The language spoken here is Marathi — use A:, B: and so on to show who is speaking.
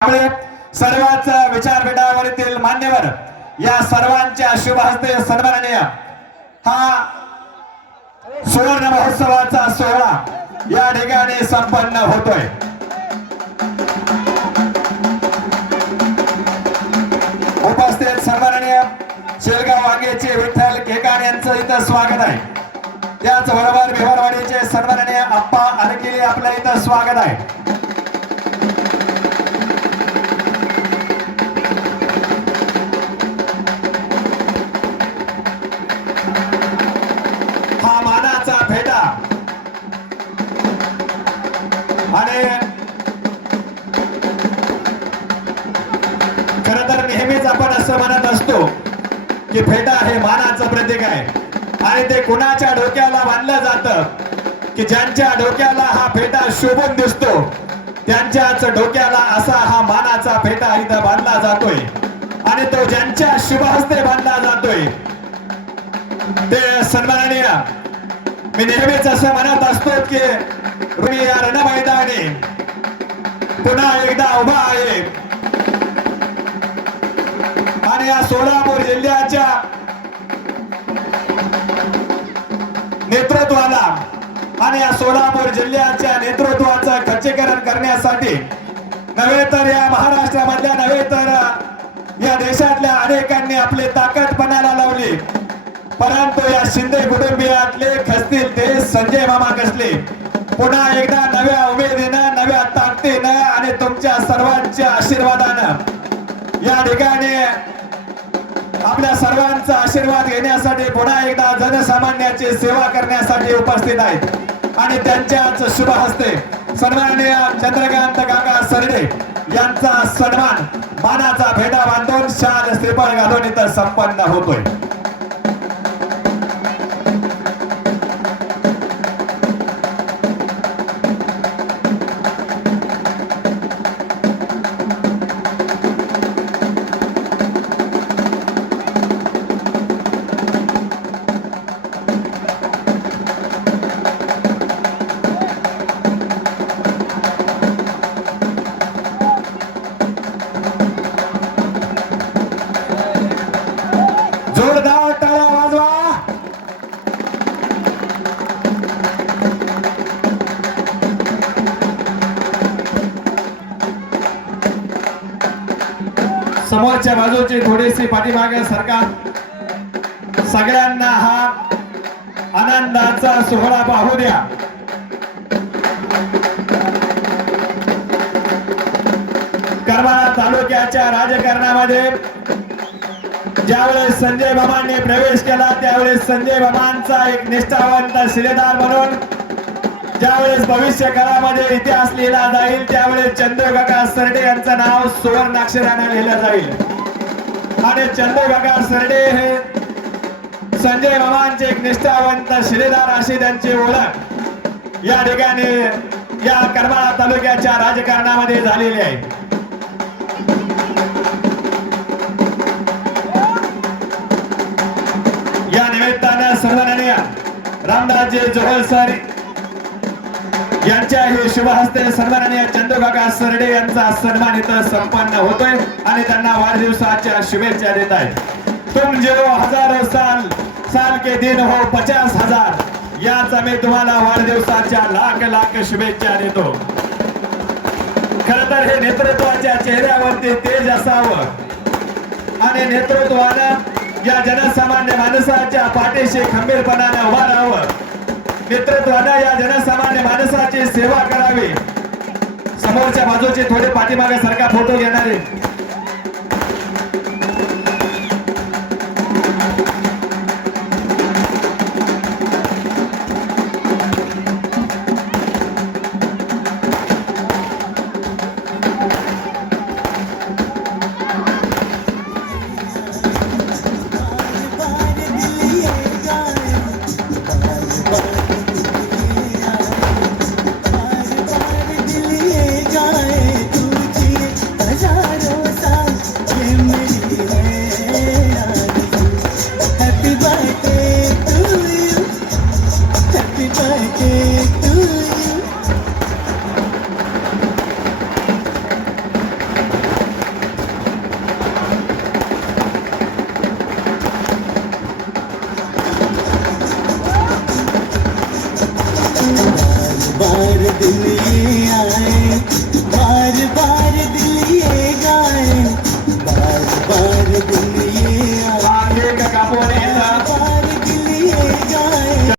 A: आपले सर्वच विचारपीठावरील मान्यवर या सर्वांच्या शुभ हस्ते सन्माननीय. हा सुवर्ण महोत्सवाचा सोहळा या ठिकाणी संपन्न होतोय. उपस्थित सन्माननीय शेलगाव वांगेचे विठ्ठल केकान यांचं इथं स्वागत आहे. त्याचबरोबर भिवरवाडीचे सन्माननीय अप्पा अनकिले आपलं इथं स्वागत आहे. आणि खर तर नेहमीच आपण असं म्हणत असतो की फेटा हे मानाचं प्रतीक आहे. आणि ते कुणाच्या डोक्याला बांधलं जात? की ज्यांच्या डोक्याला हा फेटा शोभून दिसतो त्यांच्याच डोक्याला असा हा मानाचा फेटा इथं बांधला जातोय. आणि तो ज्यांच्या शुभ हस्ते बांधला जातोय ते सन्माननीय मी नेहमीच असं म्हणत असतो की या रणमैदानी पुन्हा एकदा उभा आहे. आणि या सोलापूर जिल्ह्याच्या नेतृत्वाला आणि या सोलापूर जिल्ह्याच्या नेतृत्वाचं खच्चीकरण करण्यासाठी नव्हे तर या महाराष्ट्रामधल्या संजय मामा कसले? पुन्हा एकदा नव्या उमेदीनं नव्या ताकदीनं आणि तुमच्या सर्वांच्या आशीर्वादानं. या ठिकाणी आपल्या सर्वांचा आशीर्वाद घेण्यासाठी पुन्हा एकदा जनसामान्याची सेवा करण्यासाठी उपस्थित आहेत. आणि त्यांच्याच शुभ हस्ते सन्माननीय चंद्रकांत काका सरडे यांचा सन्मान मानाचा भेटा बांधून शाल श्रीफळ घालून इथं संपन्न होतोय. समोरच्या बाजूची थोडीशी पाठीमागे सरकार. सगळ्यांना हा आनंदाचा सोहळा पाहू द्या. करमाळा तालुक्याच्या राजकारणामध्ये ज्यावेळेस संजय बाबांनी प्रवेश केला त्यावेळेस संजय बाबांचा एक निष्ठावंत शिलेदार म्हणून ज्यावेळेस भविष्य काळामध्ये इतिहास लिहिला जाईल त्यावेळेस चंद्रकाका सरडे यांचं नाव सुवर्णाक्षराने लिहिलं जाईल. आणि चंद्रकाका सरडे हे संजय मामांचे एक निष्ठावंत शिलेदार अशी त्यांची ओळख या ठिकाणी या करमाळा तालुक्याच्या राजकारणामध्ये झालेली आहे. या निमित्तानं सर्वांनी रामदासजी जोहर सर यांच्या हे शुभ हस्ते सन्माननीय चंद्रकाका सरडे यांचा सन्मान इथं संपन्न होतोय आणि त्यांना वाढदिवसाच्या शुभेच्छा देत आहे. तुम जो हजारो साल साल के दिन हो पचास हजार. याच मी तुम्हाला वाढदिवसाच्या लाख लाख शुभेच्छा देतो. खर तर हे नेतृत्वाच्या चेहऱ्यावरती तेज असावं. आणि नेतृत्वानं या जनसामान्य माणसाच्या पाठीशी खंबीरपणाने उभा राहावं. नेतृत्वानं या जनसामान्य माणसाची सेवा करावी. समोरच्या बाजूचे थोडे पाठीमागे सारखा फोटो घेणारे.